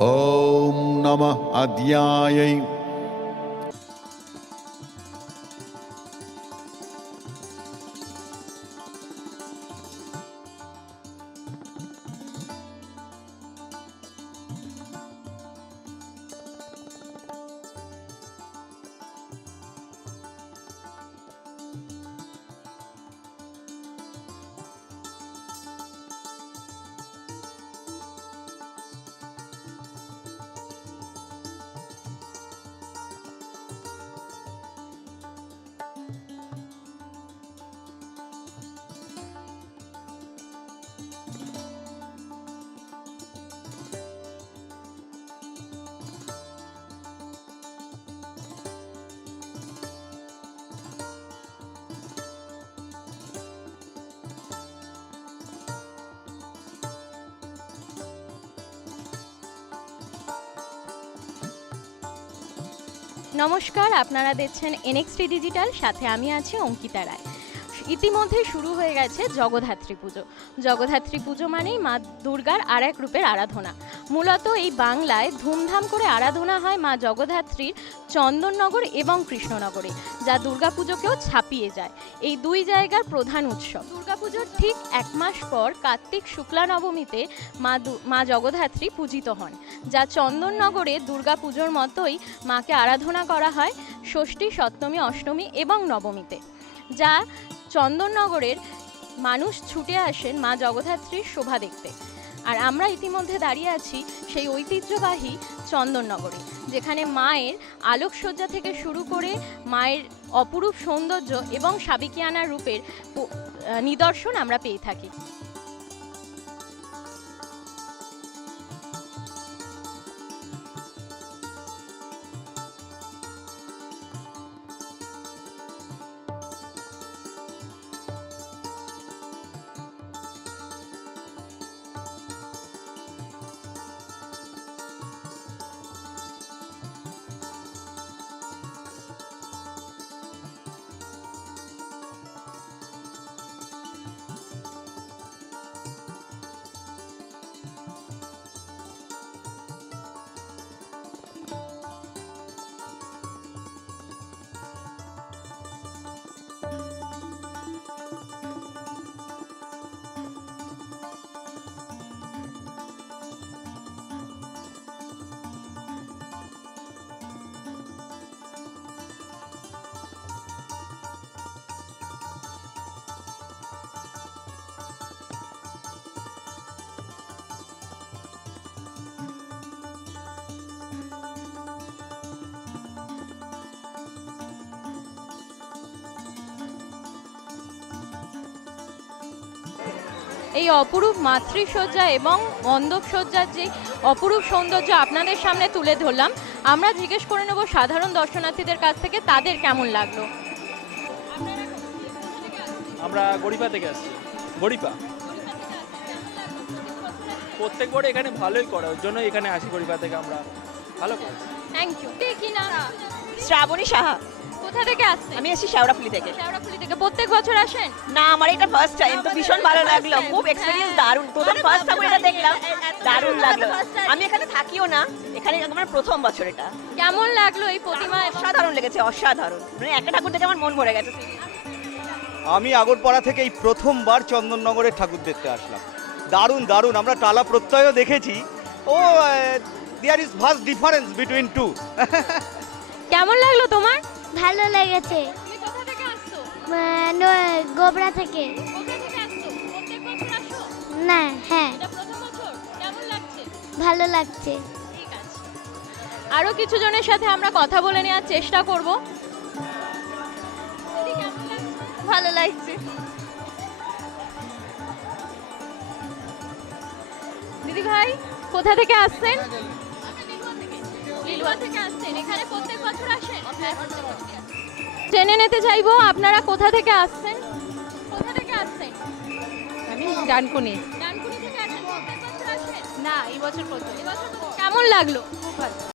ॐ नमः अद्यायै নমস্কার আপনারা দেখছেন এনএক্সটি ডিজিটাল সাথে আমি আছি অঙ্কিতা রায়। ইতিমধ্যে শুরু হয়ে গেছে জগদ্ধাত্রী পুজো। জগদ্ধাত্রী পুজো মানেই মা দুর্গার আর এক রূপের আরাধনা। মূলত এই বাংলায় ধুমধাম করে আরাধনা হয় মা জগদ্ধাত্রীর চন্দননগর এবং কৃষ্ণনগরে, যা দুর্গাপুজোকেও ছাপিয়ে যায়। এই দুই জায়গার প্রধান উৎসব। দুর্গাপুজোর ঠিক এক মাস পর কার্তিক শুক্লা নবমীতে মা মা জগদ্ধাত্রী পূজিত হন, যা চন্দননগরে দুর্গাপুজোর মতোই মাকে আরাধনা করা হয় ষষ্ঠী, সপ্তমী, অষ্টমী এবং নবমীতে, যা চন্দননগরের মানুষ ছুটে আসেন মা জগদ্ধাত্রীর শোভা দেখতে। আর আমরা ইতিমধ্যে দাঁড়িয়ে আছি সেই ঐতিহ্যবাহী চন্দননগরে, যেখানে মায়ের আলোকসজ্জা থেকে শুরু করে মায়ের অপরূপ সৌন্দর্য এবং সাবিকিয়ানা রূপের নিদর্শন আমরা পেয়ে থাকি। এই অপরূপ মাতৃসজ্জা এবং মণ্ডপসজ্জার যে অপরূপ সৌন্দর্য আপনাদের সামনে তুলে ধরলাম আমরা জিজ্ঞেস করে নেব সাধারণ দর্শনার্থীদের কাছ থেকে তাদের কেমন লাগল? আমরা গরিপা থেকে আসছি। গরিপা? প্রত্যেকবার এখানে ভালোই করে ওর জন্য এখানে আসি গরিপা থেকে আমরা ভালো করে থ্যাংক ইউ কি না। শ্রাবণী সাহা। কোথা থেকে আসছেন? আমি এসেছি শেওড়াফুলি থেকে। শেওড়াফুলি থেকে। প্রত্যেক বছর আসেন? না আমার এটা ফার্স্ট টাইম তো ভীষণ ভালো লাগল। খুব হ্যাঁ। এক্সপিরিয়েন্স দারুণ। প্রথম ফার্স্ট টাইম এটা দেখলাম। দারুণ লাগল। আমি এখানে থাকিও না। এখানে আমার প্রথম বছর এটা। কেমন লাগল এই প্রতিমা অসাধারণ লেগেছে অসাধারণ। মানে একটা ঠাকুর দেখে আমার মন ভরে গেছে। আমি আগরপাড়া থেকে এই প্রথমবার চন্দননগরের ঠাকুর দেখতে আসলাম। দারুণ দারুণ। আমরা টালা প্রত্যয়ও দেখেছি। ও there is vast difference between two কেমন লাগল তোমার? ভালো লেগেছে। তুমি কোথা থেকে আসছো? গোবরা থেকে। কোথা থেকে আসছো? প্রত্যেক বছর আসো? না হ্যাঁ। এটা প্রথম বছর? কেমন লাগছে? ভালো লাগছে। ঠিক আছে। আরও কিছু জনের সাথে আমরা কথা বলে নেওয়ার চেষ্টা করব। দিদি কেমন লাগছে? ভালো লাগছে। দিদি ভাই কোথা থেকে আসছেন? লিলুয়া থেকে আসছেন? এখানে প্রত্যেক বছর আসেন? জেনে নিতে চাইব আপনারা কোথা থেকে আসছেন? কোথা থেকে আসছেন? আমি ডানকুনি। ডানকুনি থেকে আসেন প্রত্যেক বছর আসেন? না এই বছর প্রথম। কেমন লাগল? খুব ভালো